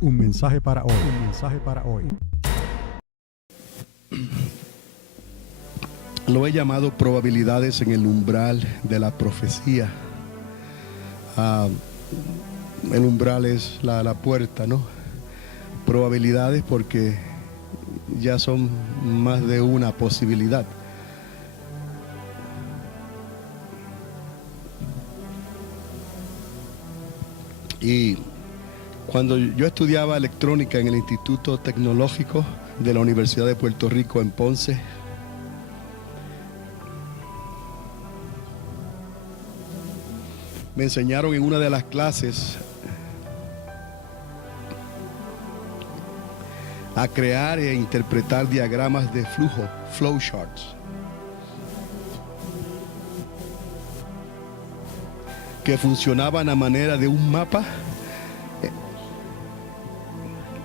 Un mensaje para hoy. Un mensaje para hoy. Lo he llamado probabilidades en el umbral de la profecía. El umbral es la puerta, ¿no? Probabilidades porque ya son más de una posibilidad. Y cuando yo estudiaba electrónica en el Instituto Tecnológico de la Universidad de Puerto Rico en Ponce, me enseñaron en una de las clases a crear e interpretar diagramas de flujo, flowcharts, que funcionaban a manera de un mapa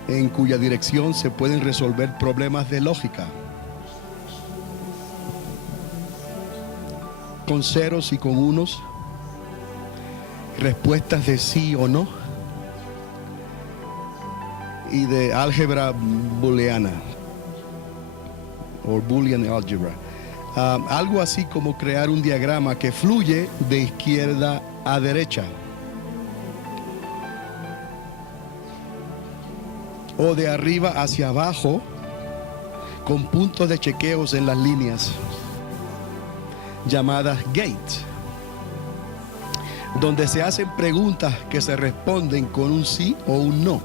en cuya dirección se pueden resolver problemas de lógica, con ceros y con unos, respuestas de sí o no, y de álgebra booleana o Boolean algebra. Algo así como crear un diagrama que fluye de izquierda a derecha o de arriba hacia abajo, con puntos de chequeos en las líneas llamadas gates, donde se hacen preguntas que se responden con un sí o un no,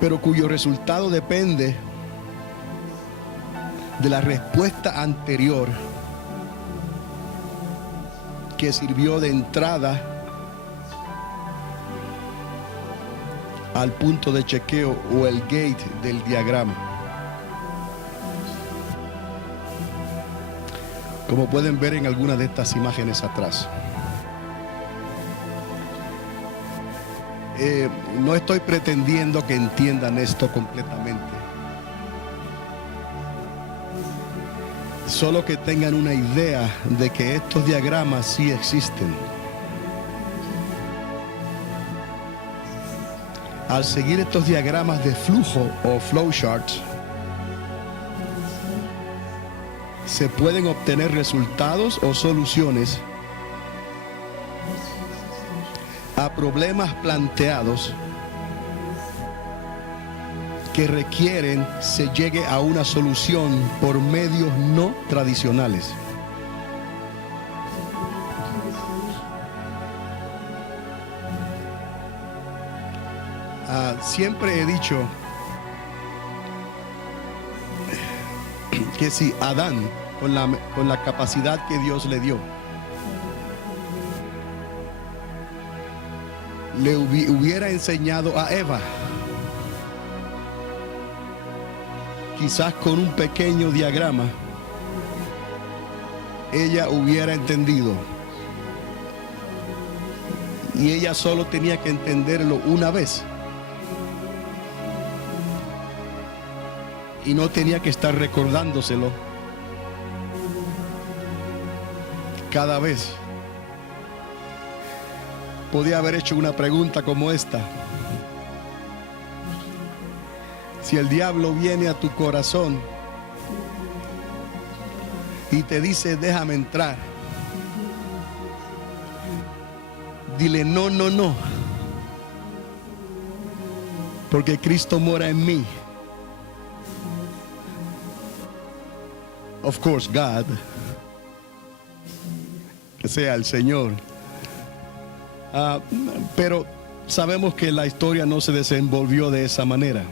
pero cuyo resultado depende de la respuesta anterior que sirvió de entrada al punto de chequeo o el gate del diagrama. Como pueden ver en algunas de estas imágenes atrás. No estoy pretendiendo que entiendan esto completamente. Solo que tengan una idea de que estos diagramas sí existen. Al seguir estos diagramas de flujo o flowcharts, se pueden obtener resultados o soluciones a problemas planteados que requieren se llegue a una solución por medios no tradicionales. Siempre he dicho que si Adán, con la capacidad que Dios le dio, le hubiera enseñado a Eva, quizás con un pequeño diagrama, ella hubiera entendido. Y ella solo tenía que entenderlo una vez. Y no tenía que estar recordándoselo cada vez. Podía haber hecho una pregunta como esta: si el diablo viene a tu corazón y te dice déjame entrar, dile no, no, no, porque Cristo mora en mí. Of course, God, que sea el Señor. Pero sabemos que la historia no se desenvolvió de esa manera.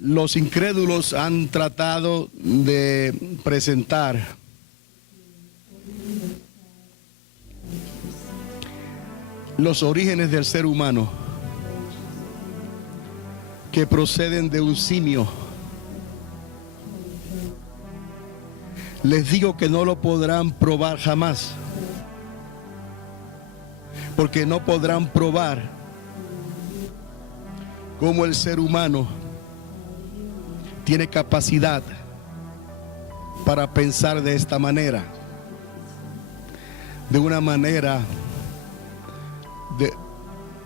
Los incrédulos han tratado de presentar los orígenes del ser humano que proceden de un simio. Les digo que no lo podrán probar jamás, porque no podrán probar cómo el ser humano tiene capacidad para pensar de esta manera, de una manera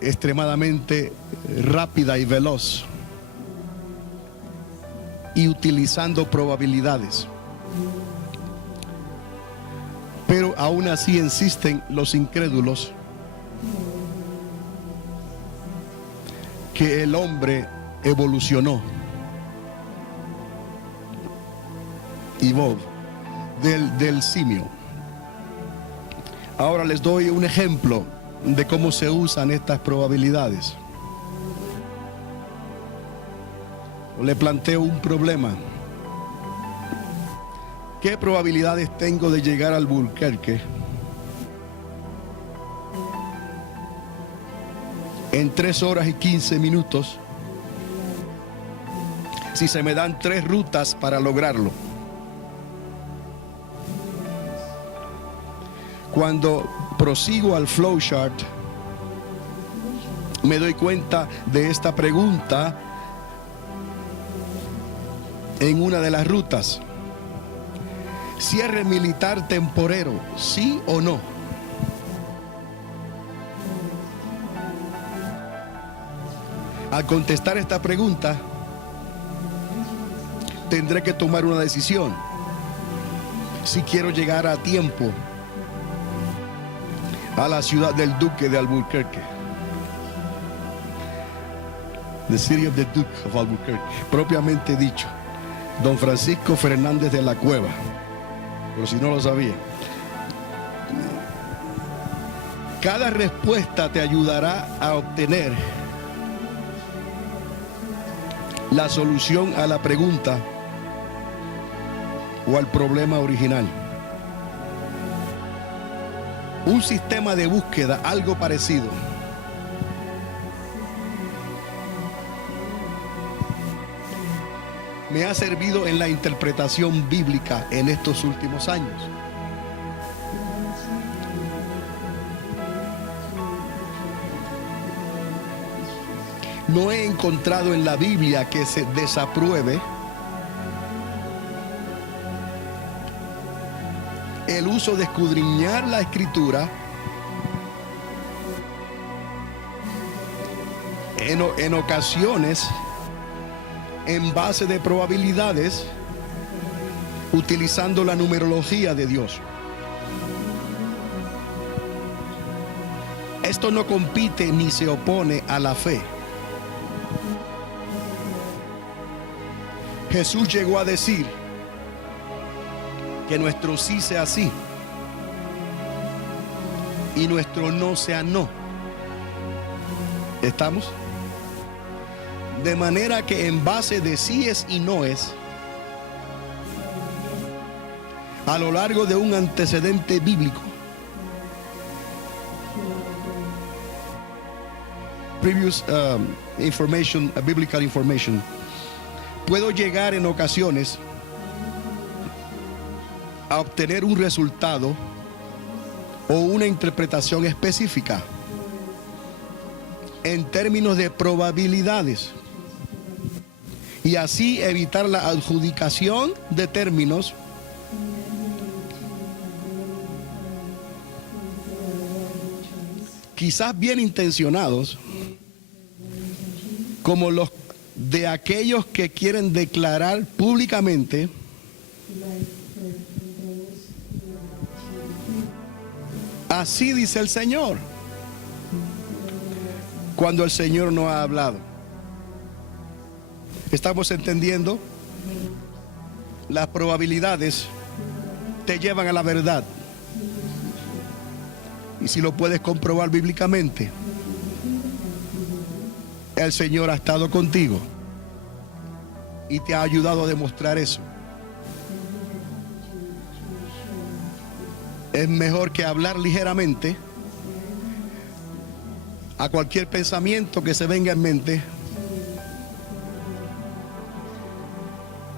extremadamente rápida y veloz, y utilizando probabilidades. Pero aún así insisten los incrédulos que el hombre evolucionó. Evolve, del simio. Ahora les doy un ejemplo de cómo se usan estas probabilidades. Le planteo un problema. ¿Qué probabilidades tengo de llegar al Albuquerque en 3 horas y 15 minutos si se me dan 3 rutas para lograrlo? Cuando prosigo al flowchart, me doy cuenta de esta pregunta en una de las rutas. Cierre militar temporero, ¿sí o no? Al contestar esta pregunta, tendré que tomar una decisión. Si quiero llegar a tiempo a la ciudad del Duque de Albuquerque. The City of the Duke of Albuquerque, propiamente dicho, don Francisco Fernández de la Cueva, por si no lo sabía. Cada respuesta te ayudará a obtener la solución a la pregunta o al problema original. Un sistema de búsqueda algo parecido me ha servido en la interpretación bíblica en estos últimos años. No he encontrado en la Biblia que se desapruebe el uso de escudriñar la Escritura en ocasiones en base de probabilidades, utilizando la numerología de Dios. Esto no compite ni se opone a la fe. Jesús llegó a decir que nuestro sí sea sí y nuestro no sea no. ¿Estamos? De manera que en base de síes y noes, a lo largo de un antecedente bíblico, previous information, biblical information, puedo llegar en ocasiones a obtener un resultado o una interpretación específica en términos de probabilidades, y así evitar la adjudicación de términos quizás bien intencionados, como los de aquellos que quieren declarar públicamente así dice el Señor, cuando el Señor no ha hablado. ¿Estamos entendiendo? Las probabilidades te llevan a la verdad. Y si lo puedes comprobar bíblicamente, el Señor ha estado contigo y te ha ayudado a demostrar eso. Es mejor que hablar ligeramente a cualquier pensamiento que se venga en mente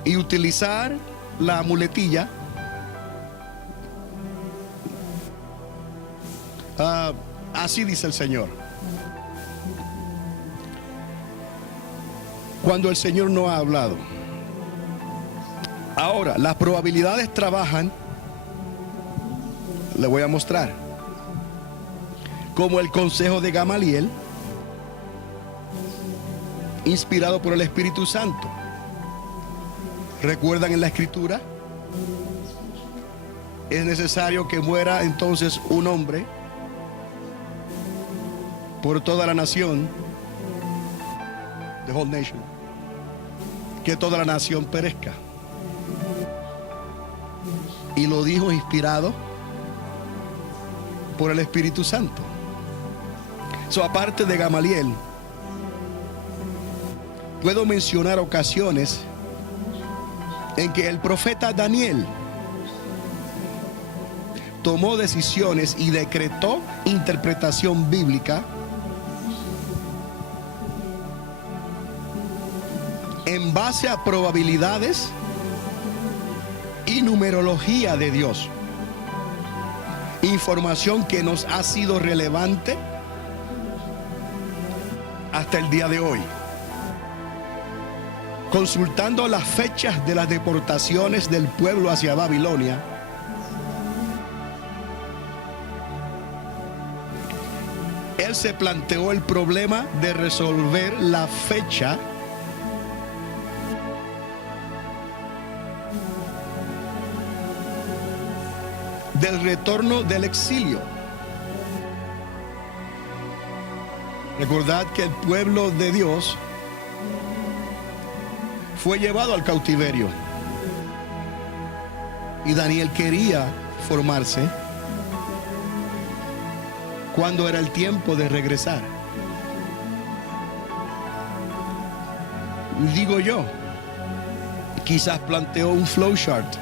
y utilizar la muletilla así dice el Señor. Cuando el Señor no ha hablado, Ahora, las probabilidades trabajan, le voy a mostrar, como el consejo de Gamaliel, inspirado por el Espíritu Santo. ¿Recuerdan en la Escritura? Es necesario que muera entonces un hombre por toda la nación, the whole nation, que toda la nación perezca. Y lo dijo inspirado por el Espíritu Santo. Aparte de Gamaliel, puedo mencionar ocasiones en que el profeta Daniel tomó decisiones y decretó interpretación bíblica en base a probabilidades y numerología de Dios. Información que nos ha sido relevante hasta el día de hoy. Consultando las fechas de las deportaciones del pueblo hacia Babilonia, él se planteó el problema de resolver la fecha del retorno del exilio. Recordad que el pueblo de Dios fue llevado al cautiverio y Daniel quería formarse cuando era el tiempo de regresar. Digo yo, quizás planteó un flowchart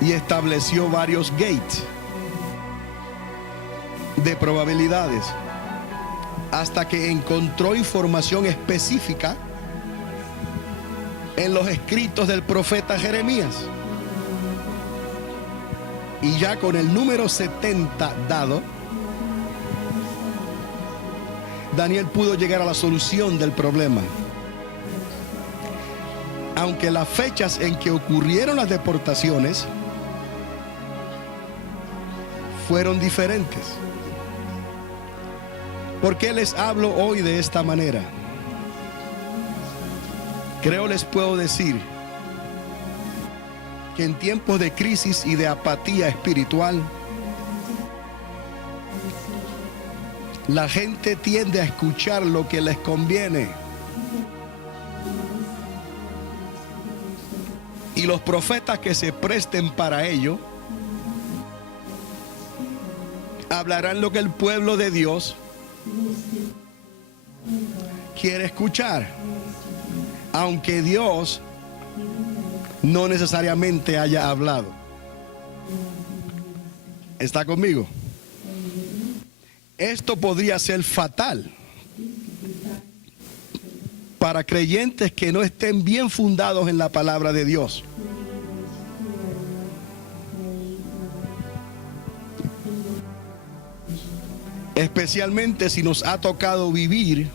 y estableció varios gates de probabilidades hasta que encontró información específica en los escritos del profeta Jeremías. Y ya con el número 70 dado, Daniel pudo llegar a la solución del problema. Aunque las fechas en que ocurrieron las deportaciones fueron diferentes. ¿Por qué les hablo hoy de esta manera? Creo les puedo decir que en tiempos de crisis y de apatía espiritual, la gente tiende a escuchar lo que les conviene. Y los profetas que se presten para ello hablarán lo que el pueblo de Dios quiere escuchar, aunque Dios no necesariamente haya hablado. ¿Está conmigo? Esto podría ser fatal para creyentes que no estén bien fundados en la palabra de Dios. Especialmente si nos ha tocado vivir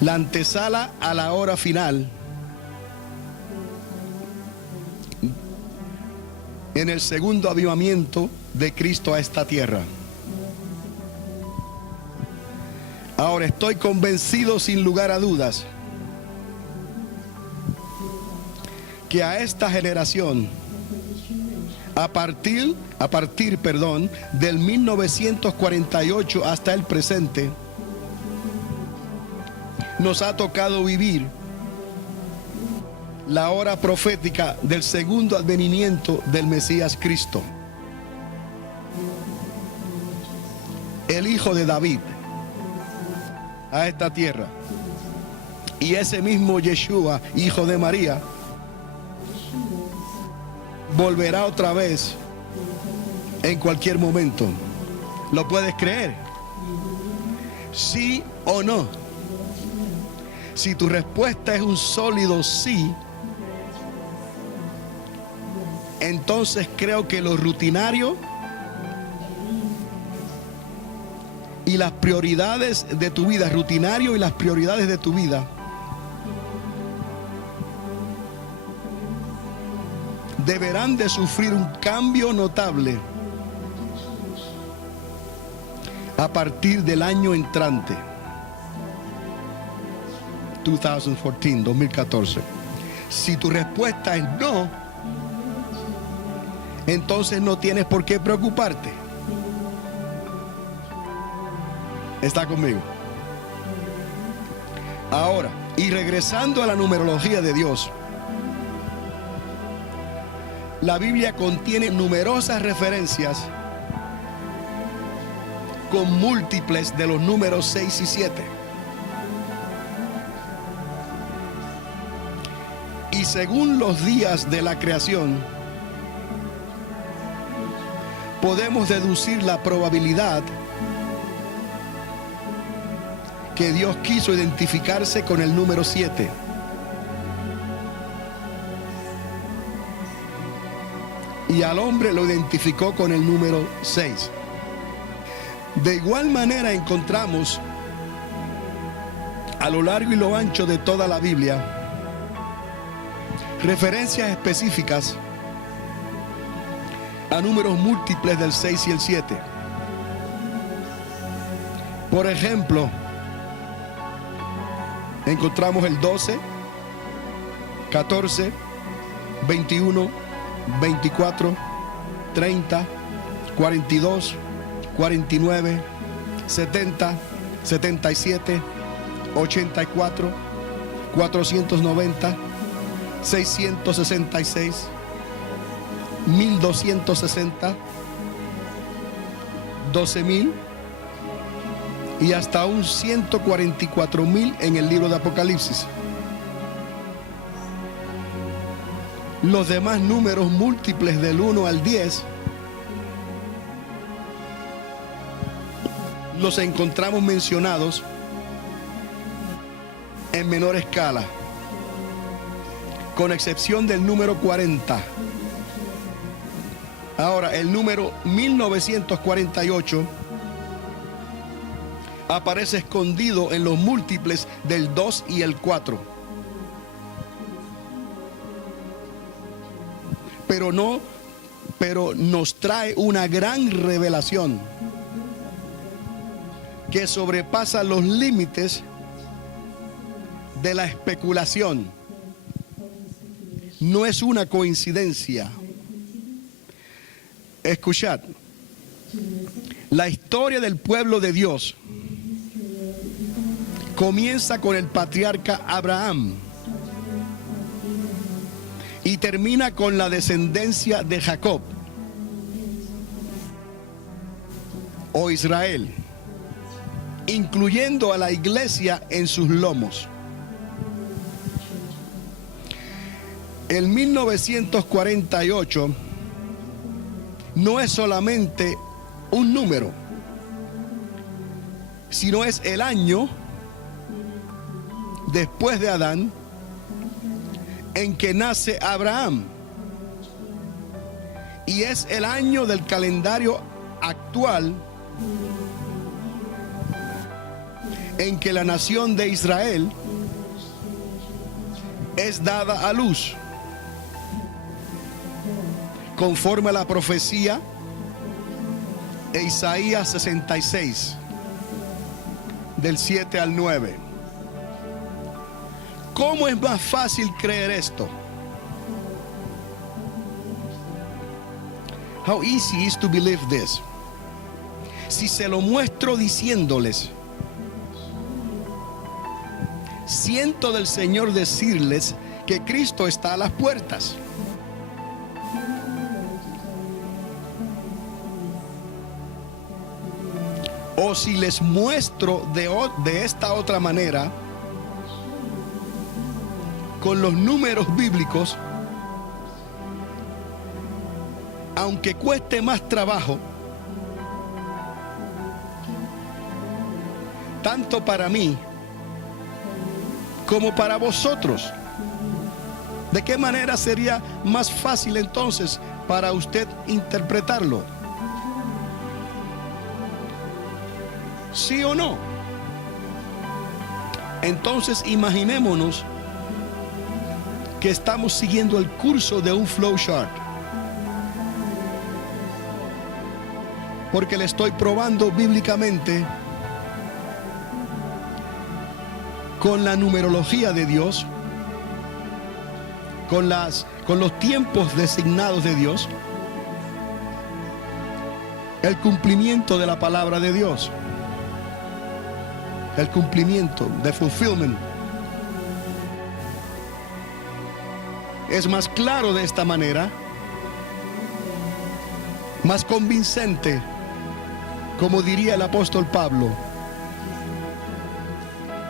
la antesala a la hora final en el segundo avivamiento de Cristo a esta tierra. Ahora estoy convencido sin lugar a dudas que a esta generación, a partir del 1948 hasta el presente, nos ha tocado vivir la hora profética del segundo advenimiento del Mesías Cristo, el hijo de David, a esta tierra. Y ese mismo Yeshua, hijo de María, volverá otra vez en cualquier momento. ¿Lo puedes creer? ¿Sí o no? Si tu respuesta es un sólido sí, entonces creo que lo rutinario y las prioridades de tu vida, rutinario y las prioridades de tu vida, deberán de sufrir un cambio notable a partir del año entrante, 2014. Si tu respuesta es no, entonces no tienes por qué preocuparte. ¿Está conmigo? Ahora, y regresando a la numerología de Dios, la Biblia contiene numerosas referencias con múltiples de los números 6 y 7. Y según los días de la creación, podemos deducir la probabilidad que Dios quiso identificarse con el número 7. Y al hombre lo identificó con el número 6. De igual manera encontramos a lo largo y lo ancho de toda la Biblia referencias específicas a números múltiples del 6 y el 7. Por ejemplo, encontramos el 12, 14, 21, 24, 30, 42, 49, 70, 77, 84, 490, 666, 1260, 12,000 y hasta un 144,000 en el libro de Apocalipsis. Los demás números múltiples del 1 al 10 los encontramos mencionados en menor escala, con excepción del número 40. Ahora, el número 1948 aparece escondido en los múltiples del 2 y el 4. Pero nos trae una gran revelación que sobrepasa los límites de la especulación. No es una coincidencia. Escuchad, la historia del pueblo de Dios comienza con el patriarca Abraham y termina con la descendencia de Jacob o Israel, incluyendo a la iglesia en sus lomos. El 1948 no es solamente un número, sino es el año después de Adán en que nace Abraham, y es el año del calendario actual en que la nación de Israel es dada a luz, conforme a la profecía de Isaías 66, del 7 al 9. ¿Cómo es más fácil creer esto? How easy is to believe this? Si se lo muestro diciéndoles, siento del Señor decirles que Cristo está a las puertas. O si les muestro de esta otra manera, con los números bíblicos, aunque cueste más trabajo, tanto para mí como para vosotros. ¿De qué manera sería más fácil entonces para usted interpretarlo? ¿Sí o no? Entonces imaginémonos que estamos siguiendo el curso de un flowchart. Porque le estoy probando bíblicamente con la numerología de Dios, con los tiempos designados de Dios, el cumplimiento de la palabra de Dios, el cumplimiento, the fulfillment. Es más claro de esta manera, más convincente, como diría el apóstol Pablo,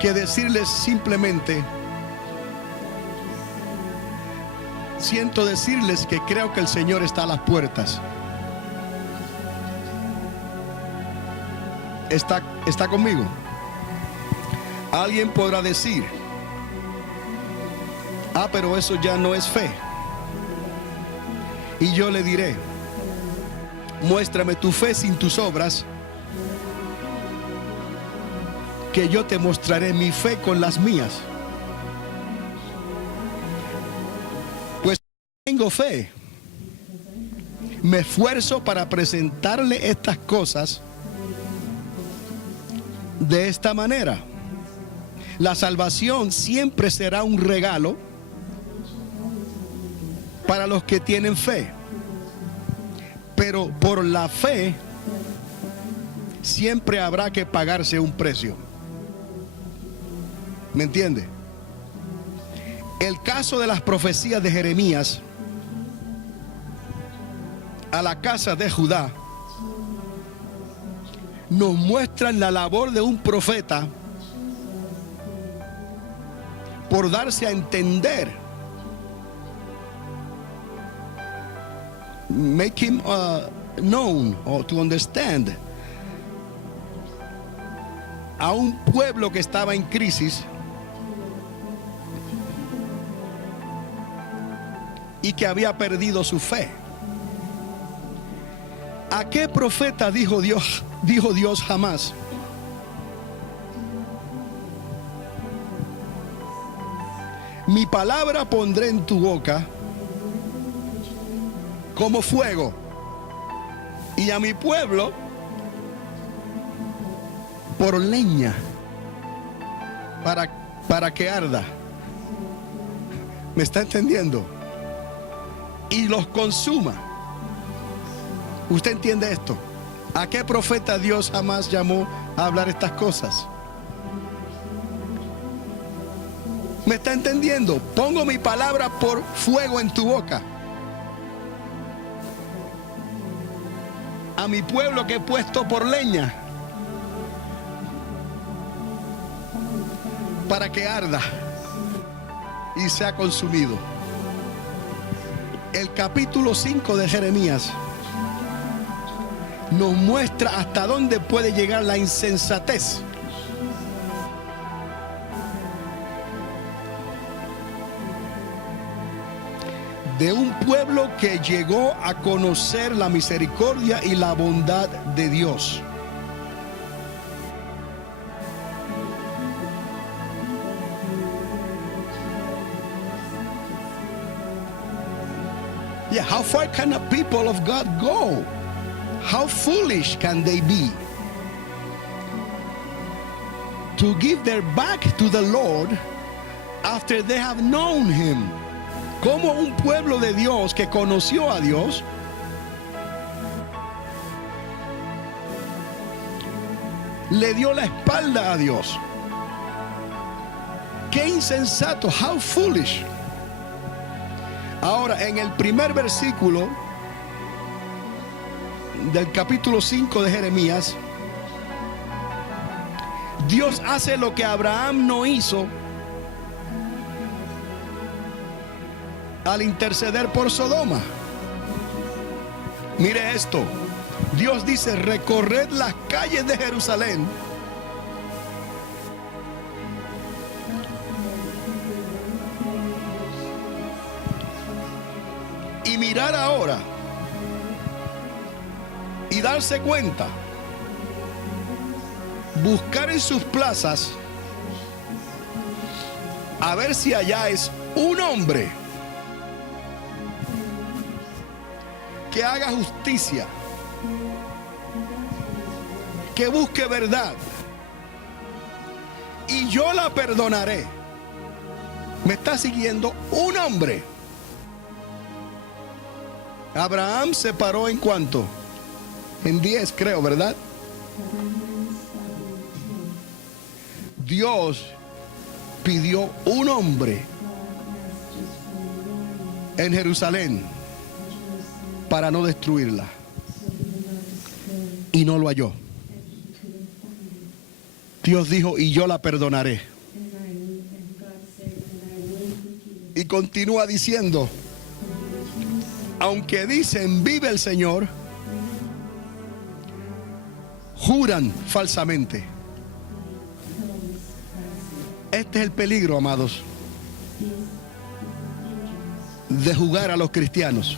que decirles simplemente: siento decirles que creo que el Señor está a las puertas. ¿Está conmigo? Alguien podrá decir: ah, pero eso ya no es fe. Y yo le diré: muéstrame tu fe sin tus obras, que yo te mostraré mi fe con las mías. Pues tengo fe, me esfuerzo para presentarle estas cosas de esta manera. La salvación siempre será un regalo para los que tienen fe, pero por la fe siempre habrá que pagarse un precio. ¿Me entiende? El caso de las profecías de Jeremías a la casa de Judá nos muestran la labor de un profeta por darse a entender, make him known or to understand, a un pueblo que estaba en crisis y que había perdido su fe. ¿A qué profeta dijo Dios jamás? Mi palabra pondré en tu boca como fuego, y a mi pueblo por leña para que arda. ¿Me está entendiendo? Y los consuma. ¿Usted entiende esto? ¿A qué profeta Dios jamás llamó a hablar estas cosas? ¿Me está entendiendo? Pongo mi palabra por fuego en tu boca. A mi pueblo que he puesto por leña para que arda y sea consumido. El capítulo 5 de Jeremías nos muestra hasta dónde puede llegar la insensatez de un pueblo que llegó a conocer la misericordia y la bondad de Dios. Yeah, how far can the people of God go? How foolish can they be to give their back to the Lord after they have known Him? Como un pueblo de Dios que conoció a Dios le dio la espalda a Dios. Qué insensato, how foolish. Ahora, en el primer versículo del capítulo 5 de Jeremías, Dios hace lo que Abraham no hizo al interceder por Sodoma. Mire esto. Dios dice: recorred las calles de Jerusalén y mirar ahora y darse cuenta, buscar en sus plazas a ver si allá es un hombre que haga justicia, que busque verdad, y yo la perdonaré. ¿Me está siguiendo? Un hombre. Abraham se paró en cuánto? En 10, creo, ¿verdad? Dios pidió un hombre en Jerusalén para no destruirla, y no lo halló. Dios dijo, y yo la perdonaré. Y continúa diciendo, aunque dicen vive el Señor, juran falsamente. Este es el peligro, amados, de jugar a los cristianos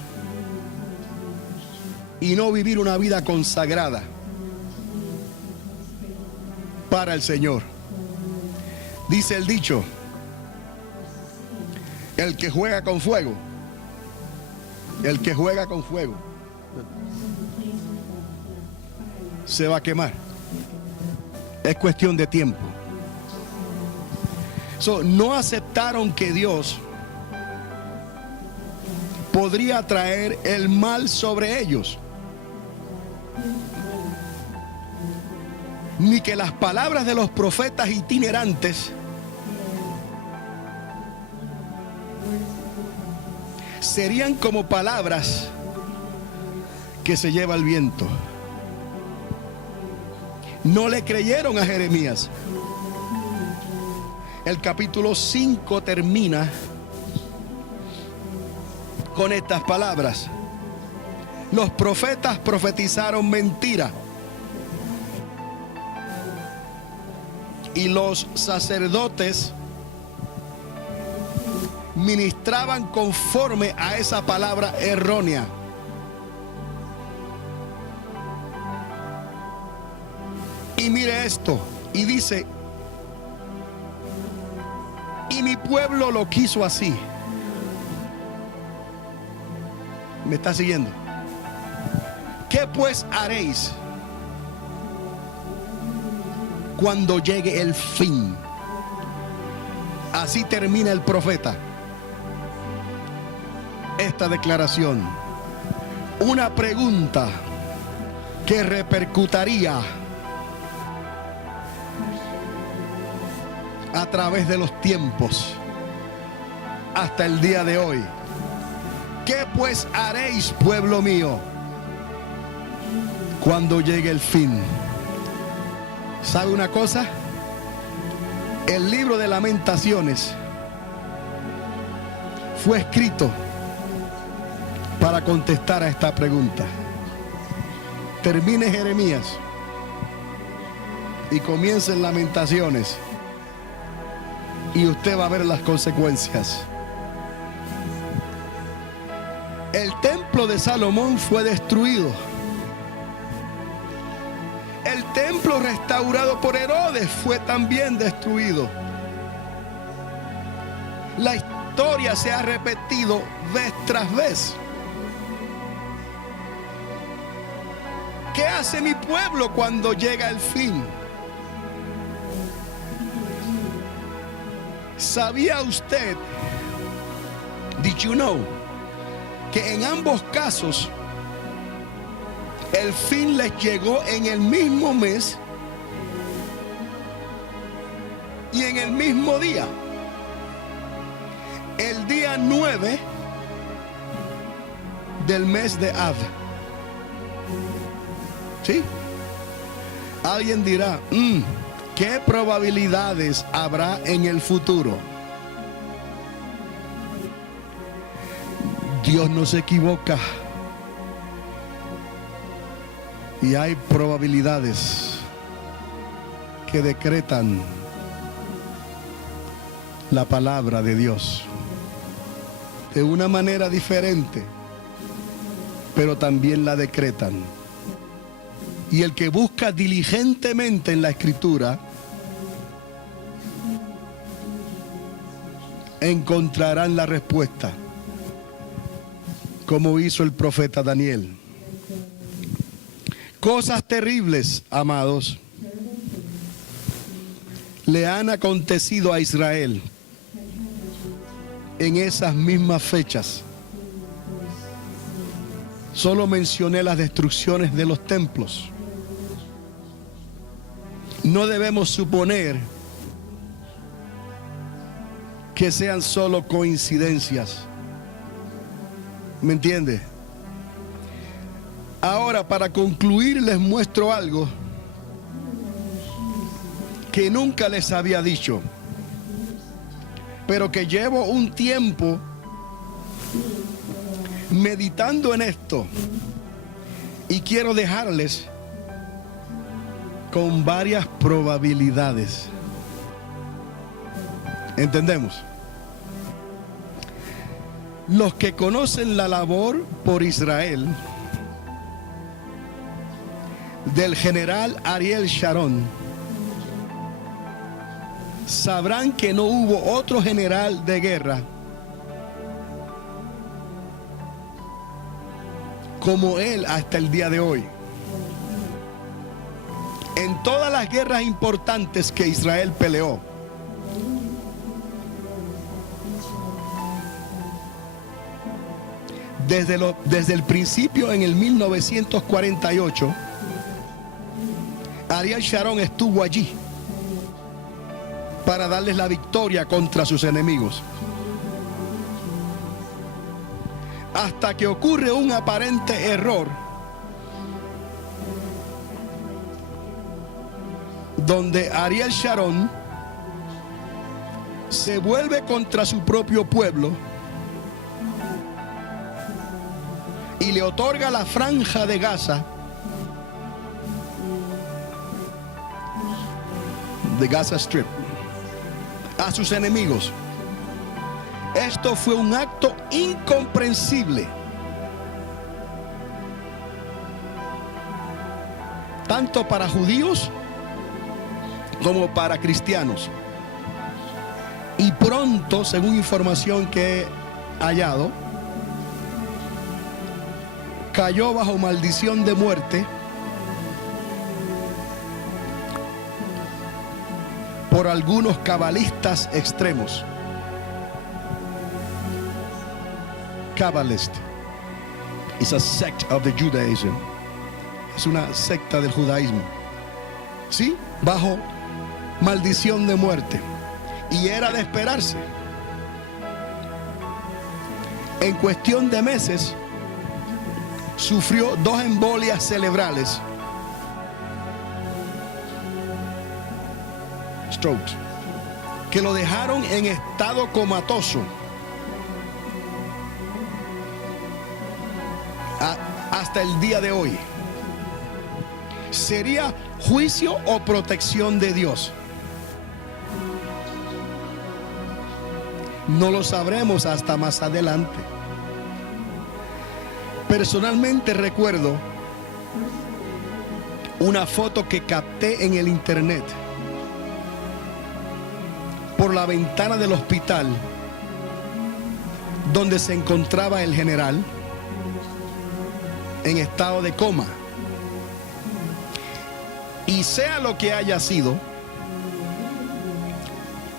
y no vivir una vida consagrada para el Señor. Dice el dicho, el que juega con fuego, el que juega con fuego se va a quemar. Es cuestión de tiempo. No aceptaron que Dios podría traer el mal sobre ellos, ni que las palabras de los profetas itinerantes serían como palabras que se lleva el viento. No le creyeron a Jeremías. El capítulo 5 termina con estas palabras: los profetas profetizaron mentira y los sacerdotes ministraban conforme a esa palabra errónea. Y mire esto, y dice, y mi pueblo lo quiso así. ¿Me está siguiendo? ¿Qué pues haréis cuando llegue el fin? Así termina el profeta esta declaración. Una pregunta que repercutiría a través de los tiempos hasta el día de hoy. ¿Qué pues haréis, pueblo mío, cuando llegue el fin? ¿Sabe una cosa? El libro de Lamentaciones fue escrito para contestar a esta pregunta. Termine Jeremías y comience en Lamentaciones, y usted va a ver las consecuencias. El templo de Salomón fue destruido. El templo restaurado por Herodes fue también destruido. La historia se ha repetido vez tras vez. ¿Qué hace mi pueblo cuando llega el fin? ¿Sabía usted, did you know, que en ambos casos el fin les llegó en el mismo mes y en el mismo día? El día 9 del mes de Av. ¿Sí? Alguien dirá, ¿qué probabilidades habrá en el futuro? Dios no se equivoca. Y hay probabilidades que decretan la palabra de Dios de una manera diferente, pero también la decretan. Y el que busca diligentemente en la Escritura encontrarán la respuesta. como hizo el profeta Daniel. Cosas terribles, amados, le han acontecido a Israel en esas mismas fechas. Solo mencioné las destrucciones de los templos. No debemos suponer que sean solo coincidencias. ¿Me entiende? Ahora, para concluir, les muestro algo que nunca les había dicho, pero que llevo un tiempo meditando en esto y quiero dejarles con varias probabilidades. ¿Entendemos? Los que conocen la labor por Israel del general Ariel Sharon sabrán que no hubo otro general de guerra como él hasta el día de hoy. En todas las guerras importantes que Israel peleó, desde el principio, en el 1948, Ariel Sharon estuvo allí para darles la victoria contra sus enemigos. Hasta que ocurre un aparente error donde Ariel Sharon se vuelve contra su propio pueblo y le otorga la franja de Gaza, de Gaza Strip, a sus enemigos. Esto fue un acto incomprensible, tanto para judíos como para cristianos. Y pronto, según información que he hallado, cayó bajo maldición de muerte por algunos cabalistas extremos. Kabbalist is a sect of the Judaism. Es una secta del judaísmo. ¿Sí? Bajo maldición de muerte. Y era de esperarse. En cuestión de meses, sufrió 2 embolias cerebrales, strokes, que lo dejaron en estado comatoso hasta el día de hoy. ¿Sería juicio o protección de Dios? No lo sabremos hasta más adelante. Personalmente recuerdo una foto que capté en el internet por la ventana del hospital donde se encontraba el general en estado de coma. Y sea lo que haya sido,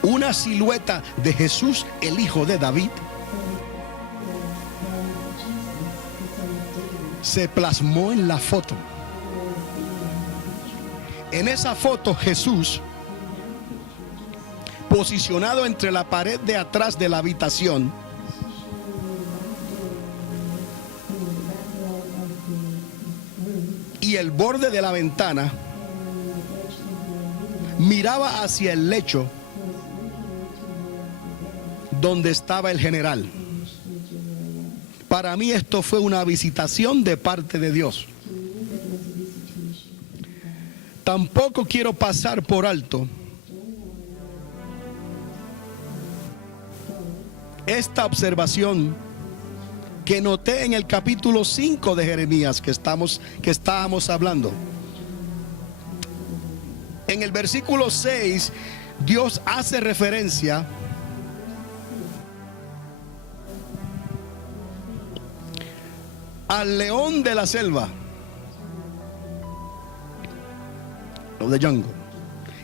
una silueta de Jesús, el hijo de David, se plasmó en la foto. En esa foto, Jesús, posicionado entre la pared de atrás de la habitación, y el borde de la ventana, miraba hacia el lecho donde estaba el general. Para mí esto fue una visitación de parte de Dios. Tampoco quiero pasar por alto esta observación que noté en el capítulo 5 de Jeremías que estábamos hablando. En el versículo 6, Dios hace referencia al león de la selva, of the jungle,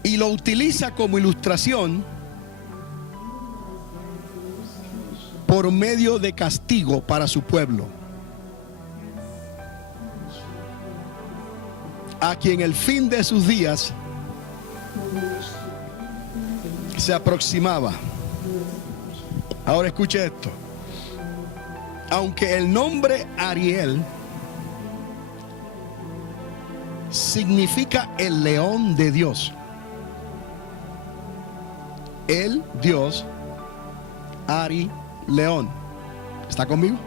y lo utiliza como ilustración por medio de castigo para su pueblo, a quien el fin de sus días se aproximaba. Ahora escuche esto. Aunque el nombre Ariel significa el león de Dios, el Dios Ari León. ¿Está conmigo?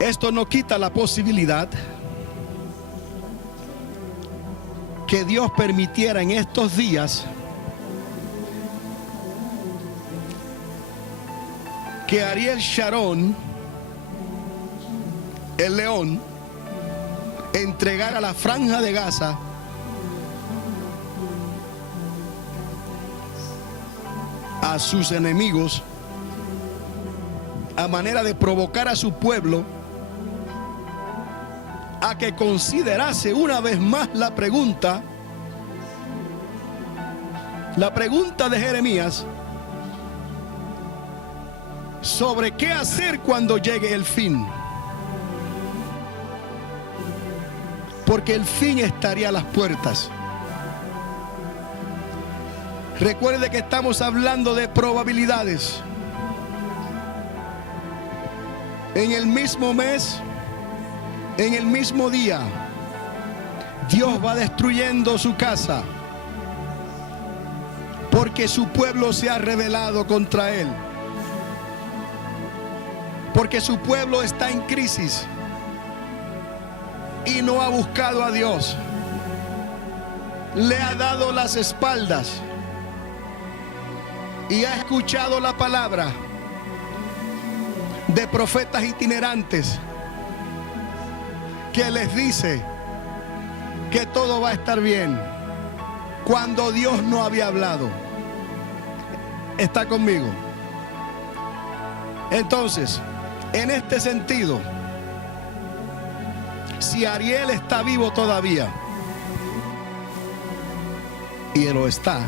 Esto no quita la posibilidad que Dios permitiera en estos días que Ariel Sharon, el león, entregara la franja de Gaza a sus enemigos a manera de provocar a su pueblo a que considerase una vez más la pregunta de Jeremías sobre qué hacer cuando llegue el fin, porque el fin estaría a las puertas. Recuerde que estamos hablando de probabilidades. En el mismo mes, en el mismo día, Dios va destruyendo su casa, porque su pueblo se ha rebelado contra él, porque su pueblo está en crisis y no ha buscado a Dios. Le ha dado las espaldas y ha escuchado la palabra de profetas itinerantes que les dice que todo va a estar bien, cuando Dios no había hablado. ¿Está conmigo? Entonces, en este sentido, si Ariel está vivo todavía, y él lo está,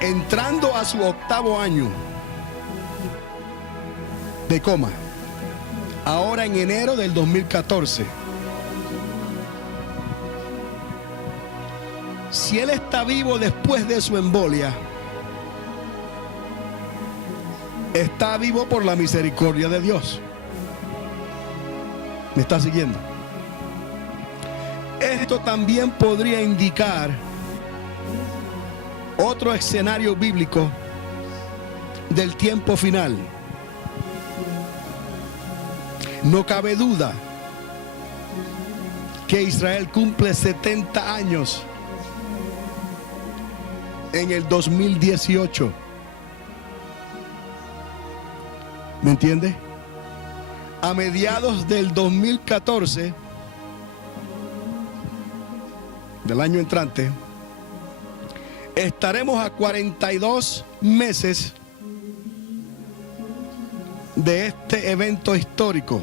entrando a su 8º año de coma, ahora en enero del 2014, si él está vivo después de su embolia, está vivo por la misericordia de Dios. ¿Me está siguiendo? Esto también podría indicar otro escenario bíblico del tiempo final. No cabe duda que Israel cumple 70 años en el 2018. ¿Me entiende? A mediados del 2014, del año entrante, estaremos a 42 meses de este evento histórico.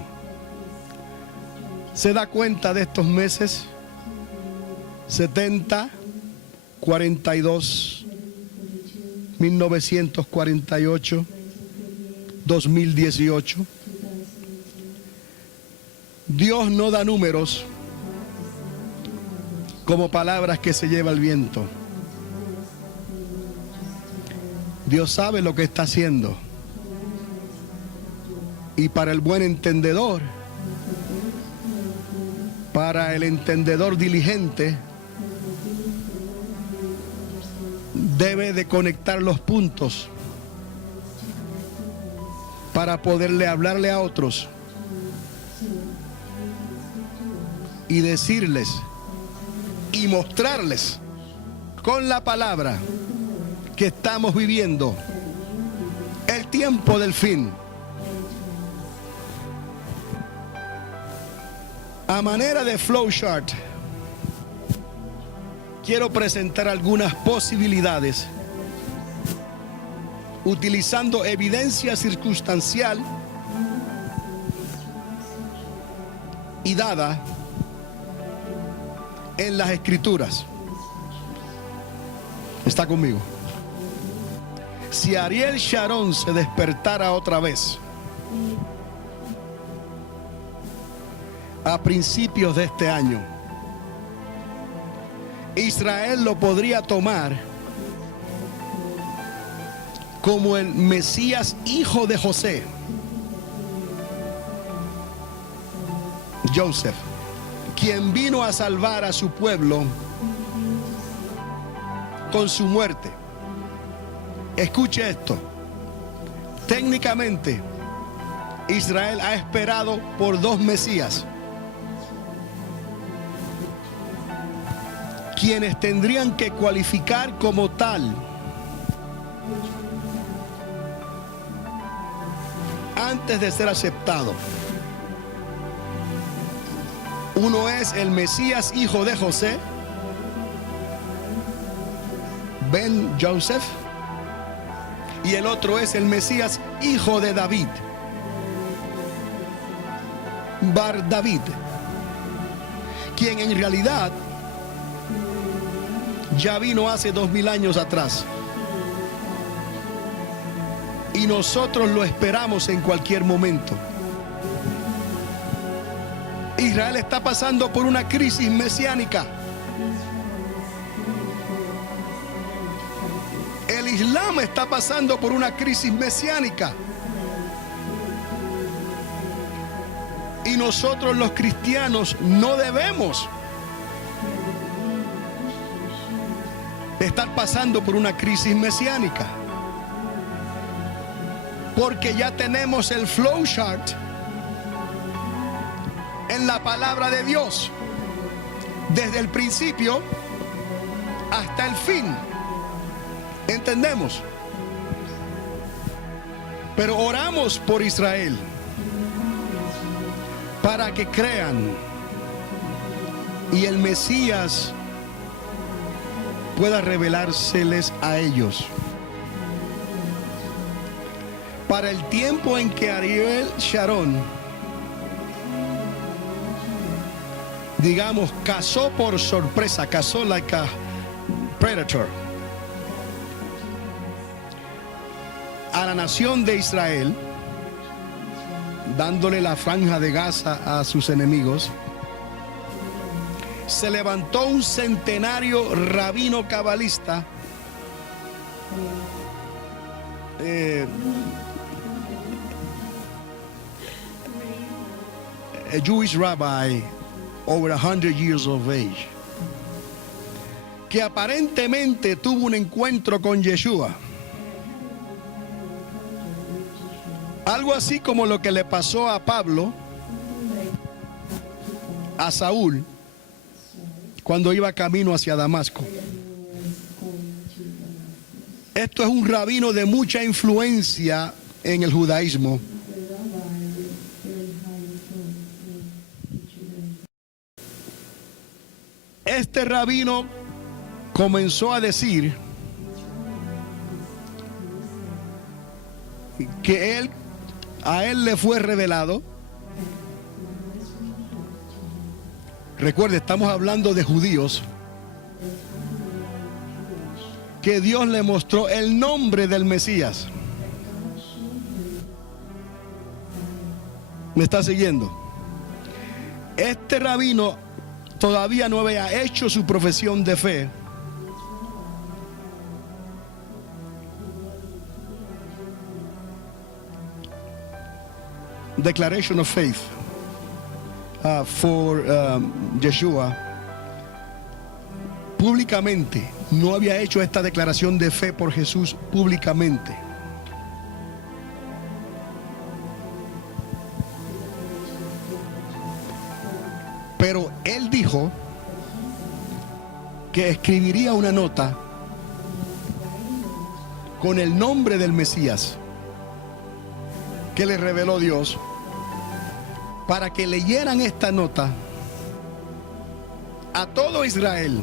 ¿Se da cuenta de estos meses? 70, 42, 1948, 2018. Dios no da números como palabras que se lleva el viento. Dios sabe lo que está haciendo. Y para el buen entendedor, para el entendedor diligente, debe de conectar los puntos para poderle hablarle a otros y decirles y mostrarles con la palabra que estamos viviendo el tiempo del fin. A manera de flowchart, quiero presentar algunas posibilidades utilizando evidencia circunstancial y dada en las Escrituras. ¿Está conmigo? Si Ariel Sharon se despertara otra vez a principios de este año, Israel lo podría tomar como el Mesías hijo de José, Joseph, quien vino a salvar a su pueblo con su muerte. Escuche esto. Técnicamente, Israel ha esperado por 2 Mesías, quienes tendrían que cualificar como tal antes de ser aceptado. Uno es el Mesías hijo de José, Ben Joseph, y el otro es el Mesías hijo de David, Bar David, quien en realidad ya vino hace 2000 años atrás. Y nosotros lo esperamos en cualquier momento. Israel está pasando por una crisis mesiánica. El Islam está pasando por una crisis mesiánica. Y nosotros los cristianos no debemos estar pasando por una crisis mesiánica, porque ya tenemos el flow chart en la palabra de Dios, desde el principio hasta el fin. ¿Entendemos? Pero oramos por Israel para que crean y el Mesías pueda revelárseles a ellos. Para el tiempo en que Ariel Sharon, digamos, cazó por sorpresa, cazó like a predator a la nación de Israel, dándole la franja de Gaza a sus enemigos, se levantó un centenario rabino cabalista, a Jewish rabbi over 100 years of age, que aparentemente tuvo un encuentro con Yeshua. Algo así como lo que le pasó a Pablo, a Saúl, cuando iba camino hacia Damasco. Esto es un rabino de mucha influencia en el judaísmo. Este rabino comenzó a decir que a él le fue revelado. Recuerde, estamos hablando de judíos, que Dios le mostró el nombre del Mesías. ¿Me está siguiendo? Este rabino todavía no había hecho su profesión de fe. Declaration of faith for Yeshua. Públicamente, no había hecho esta declaración de fe por Jesús públicamente. Pero él dijo que escribiría una nota con el nombre del Mesías que le reveló Dios, para que leyeran esta nota a todo Israel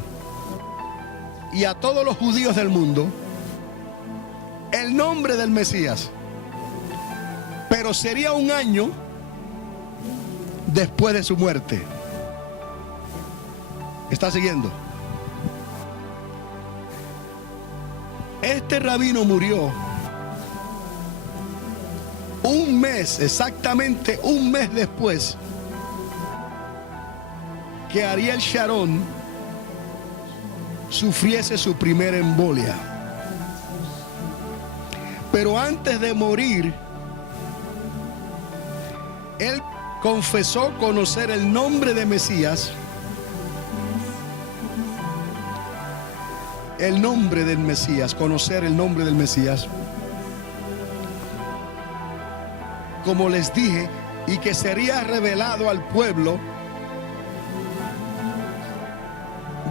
y a todos los judíos del mundo, el nombre del Mesías. Pero sería un año después de su muerte. ¿Está siguiendo? Este rabino murió un mes, exactamente un mes después que Ariel Sharon sufriese su primera embolia. Pero antes de morir, él confesó conocer el nombre de Mesías, el nombre del Mesías, conocer el nombre del Mesías, como les dije, y que sería revelado al pueblo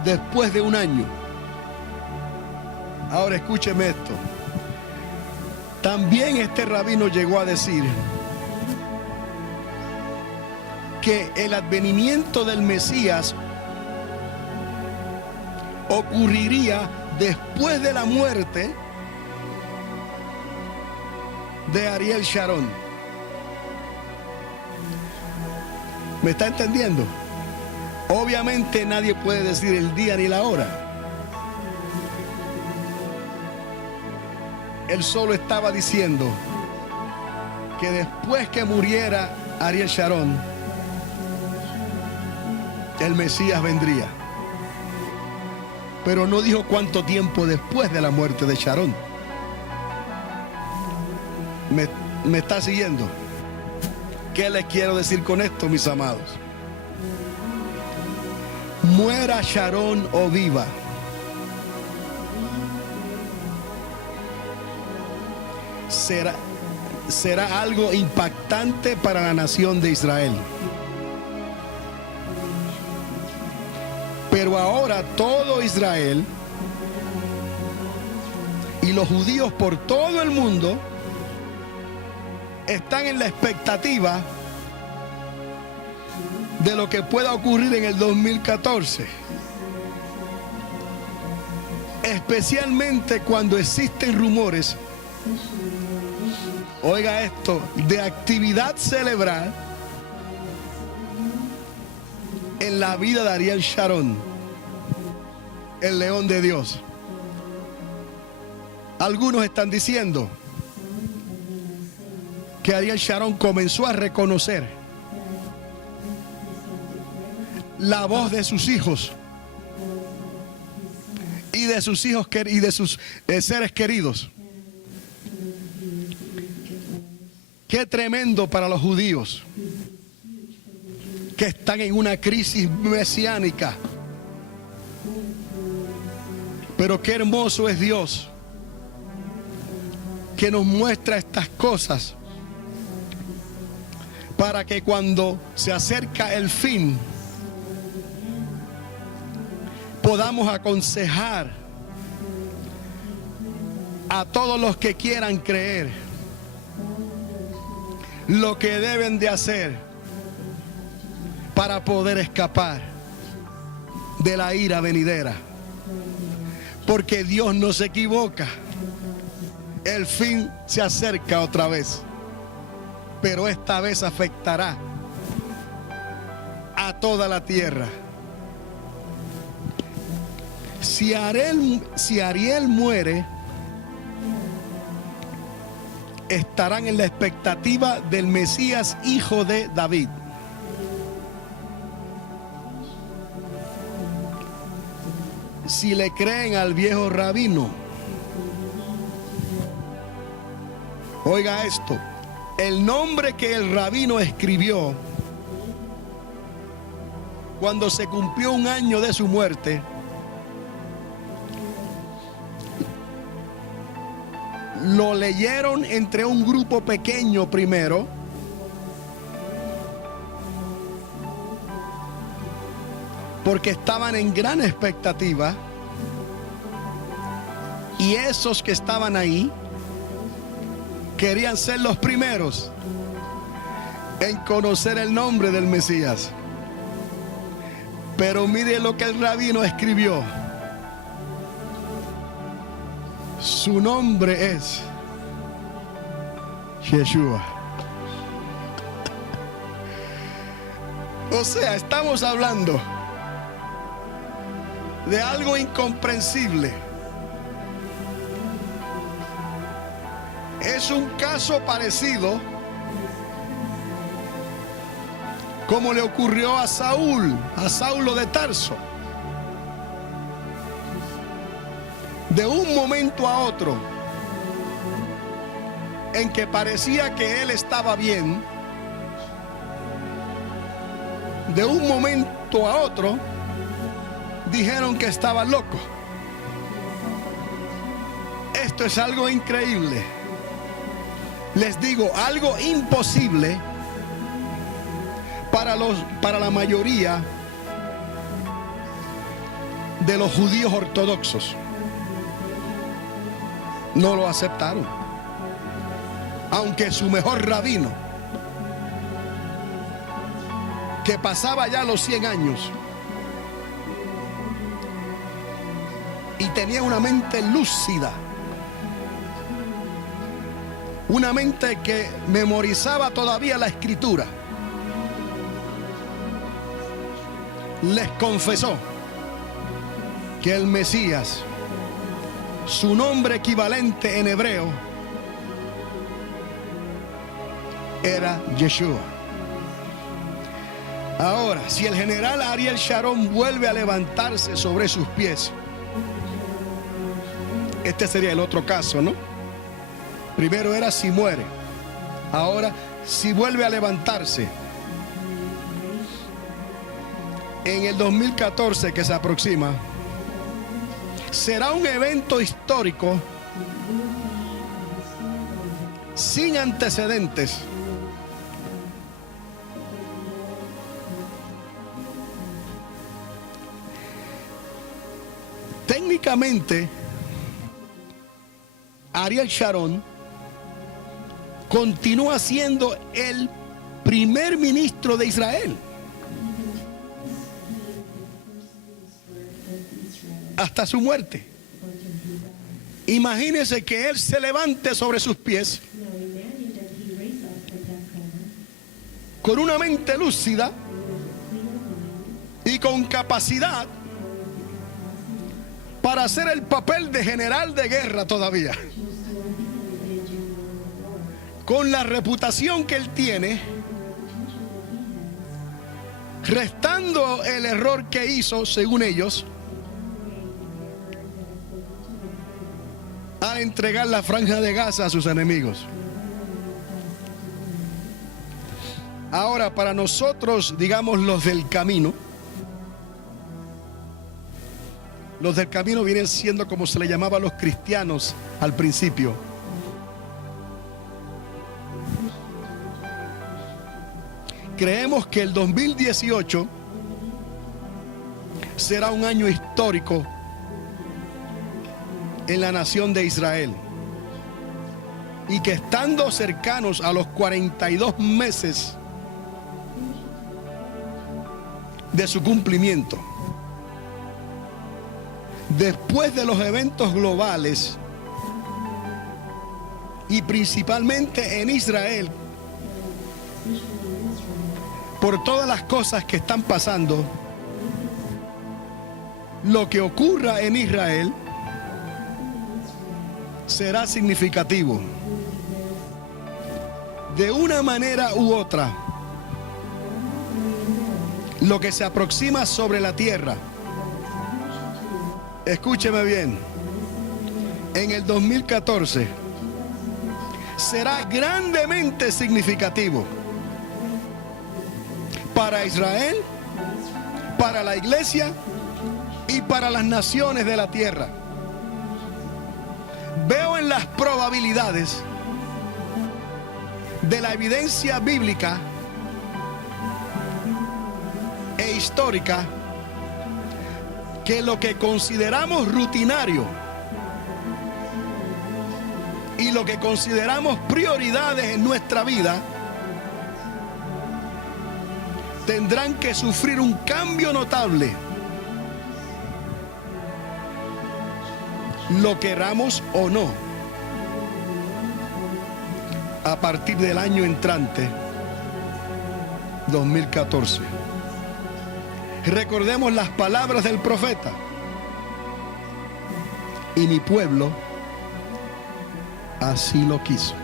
después de un año. Ahora escúcheme esto. También este rabino llegó a decir que el advenimiento del Mesías ocurriría después de la muerte de Ariel Sharon. ¿Me está entendiendo? Obviamente nadie puede decir el día ni la hora. Él solo estaba diciendo que después que muriera Ariel Sharon, el Mesías vendría. Pero no dijo cuánto tiempo después de la muerte de Sharon. ¿Me está siguiendo? ¿Qué les quiero decir con esto, mis amados? Muera Sharon o viva, será algo impactante para la nación de Israel. Pero ahora todo Israel y los judíos por todo el mundo están en la expectativa de lo que pueda ocurrir en el 2014. Especialmente cuando existen rumores, oiga esto, de actividad cerebral en la vida de Ariel Sharon, el león de Dios. Algunos están diciendo que Ariel Sharon comenzó a reconocer la voz de sus hijos y de sus hijos y de sus seres queridos. Qué tremendo para los judíos que están en una crisis mesiánica. Pero qué hermoso es Dios, que nos muestra estas cosas para que cuando se acerca el fin podamos aconsejar a todos los que quieran creer lo que deben de hacer para poder escapar de la ira venidera. Porque Dios no se equivoca. El fin se acerca otra vez, pero esta vez afectará a toda la tierra. Si Ariel muere, estarán en la expectativa del Mesías, hijo de David. Si le creen al viejo rabino, oiga esto, el nombre que el rabino escribió cuando se cumplió un año de su muerte, lo leyeron entre un grupo pequeño primero, porque estaban en gran expectativa, y esos que estaban ahí querían ser los primeros en conocer el nombre del Mesías. Pero mire lo que el rabino escribió. Su nombre es Yeshua. O sea, estamos hablando de algo incomprensible. Es un caso parecido como le ocurrió a Saulo de Tarso. De un momento a otro, en que parecía que él estaba bien, de un momento a otro, dijeron que estaba loco. Esto es algo increíble. Les digo, algo imposible para la mayoría de los judíos ortodoxos. No lo aceptaron. Aunque su mejor rabino, que pasaba ya los 100 años y tenía una mente lúcida, una mente que memorizaba todavía la escritura, les confesó que el Mesías, su nombre equivalente en hebreo, era Yeshua. Ahora, si el general Ariel Sharon vuelve a levantarse sobre sus pies, este sería el otro caso, ¿no? Primero era si muere, ahora si vuelve a levantarse. En el 2014 que se aproxima, será un evento histórico sin antecedentes. Técnicamente, Ariel Sharon continúa siendo el primer ministro de Israel hasta su muerte. Imagínense que él se levante sobre sus pies con una mente lúcida y con capacidad para hacer el papel de general de guerra todavía. Con la reputación que él tiene, restando el error que hizo, según ellos, al entregar la franja de Gaza a sus enemigos. Ahora, para nosotros, digamos, los del camino vienen siendo como se le llamaba a los cristianos al principio. Creemos que el 2018 será un año histórico en la nación de Israel, y que estando cercanos a los 42 meses de su cumplimiento, después de los eventos globales y principalmente en Israel, por todas las cosas que están pasando, lo que ocurra en Israel será significativo. De una manera u otra, lo que se aproxima sobre la tierra, escúcheme bien, en el 2014 será grandemente significativo para Israel, para la iglesia y para las naciones de la tierra. Veo en las probabilidades de la evidencia bíblica e histórica que lo que consideramos rutinario y lo que consideramos prioridades en nuestra vida tendrán que sufrir un cambio notable, lo queramos o no. a partir del año entrante, 2014. Recordemos las palabras del profeta. Y mi pueblo así lo quiso.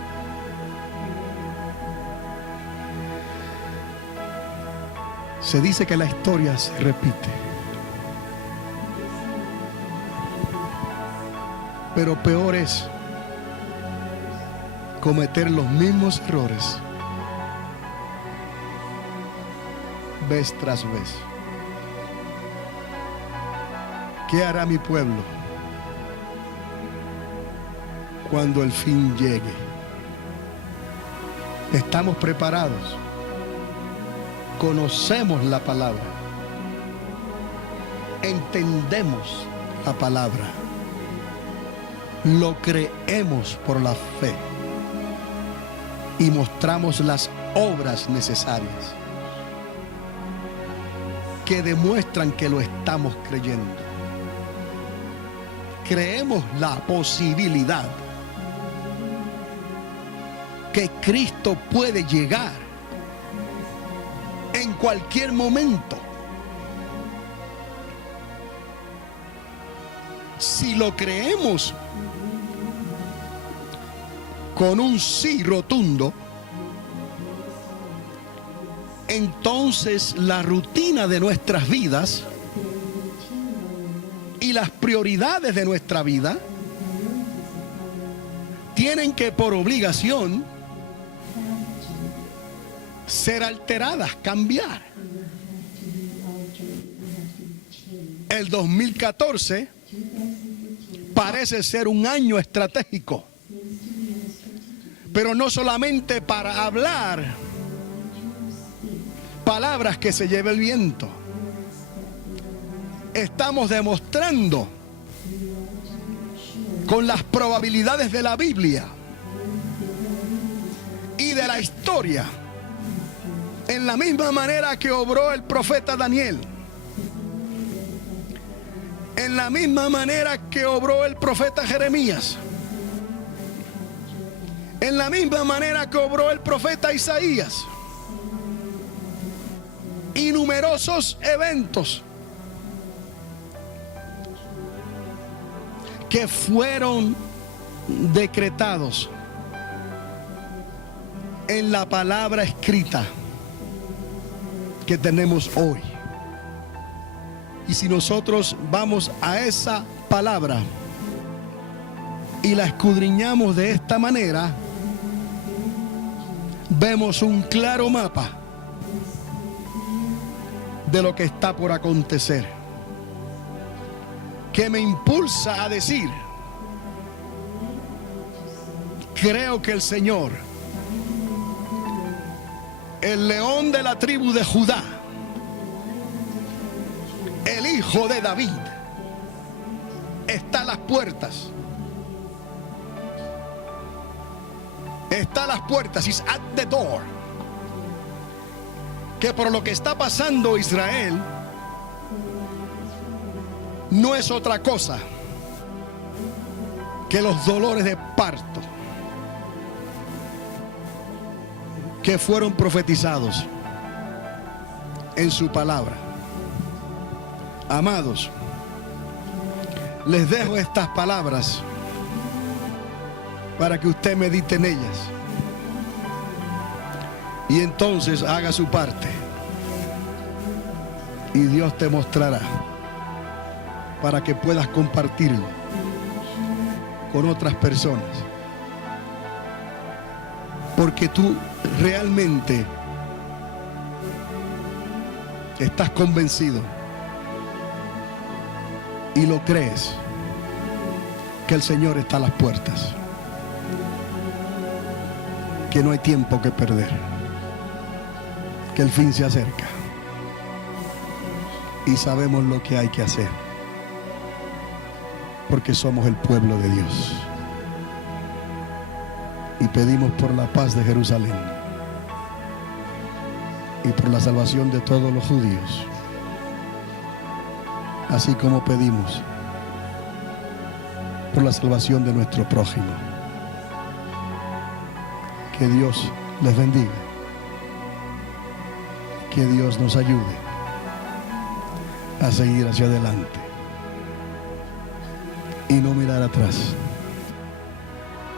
Se dice que la historia se repite. Pero peor es cometer los mismos errores vez tras vez. ¿Qué hará mi pueblo cuando el fin llegue? ¿Estamos preparados? ¿Conocemos la palabra? ¿Entendemos la palabra? ¿Lo creemos por la fe? Y mostramos las obras necesarias que demuestran que lo estamos creyendo. Creemos la posibilidad que Cristo puede llegar en cualquier momento. Si lo creemos con un sí rotundo, entonces la rutina de nuestras vidas y las prioridades de nuestra vida tienen que, por obligación, ser alteradas, cambiar. El 2014 parece ser un año estratégico, pero no solamente para hablar palabras que se lleve el viento. Estamos demostrando con las probabilidades de la Biblia y de la historia, en la misma manera que obró el profeta Daniel, en la misma manera que obró el profeta Jeremías, en la misma manera que obró el profeta Isaías, y numerosos eventos que fueron decretados en la palabra escrita que tenemos hoy. Y si nosotros vamos a esa palabra y la escudriñamos de esta manera, vemos un claro mapa de lo que está por acontecer, que me impulsa a decir: creo que el Señor, el león de la tribu de Judá, el hijo de David, está a las puertas. Está a las puertas, is at the door. Que por lo que está pasando Israel no es otra cosa que los dolores de parto que fueron profetizados en su palabra. Amados, les dejo estas palabras para que usted medite en ellas y entonces haga su parte, y Dios te mostrará para que puedas compartirlo con otras personas, porque tú realmente estás convencido y lo crees, que el Señor está a las puertas, que no hay tiempo que perder, que el fin se acerca y sabemos lo que hay que hacer, porque somos el pueblo de Dios y pedimos por la paz de Jerusalén y por la salvación de todos los judíos, así como pedimos por la salvación de nuestro prójimo. Que Dios les bendiga. Que Dios nos ayude a seguir hacia adelante y no mirar atrás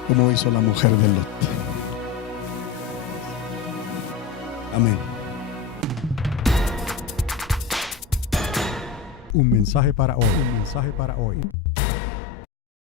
como hizo la mujer de Lot. Amén. Un mensaje para hoy. Un mensaje para hoy.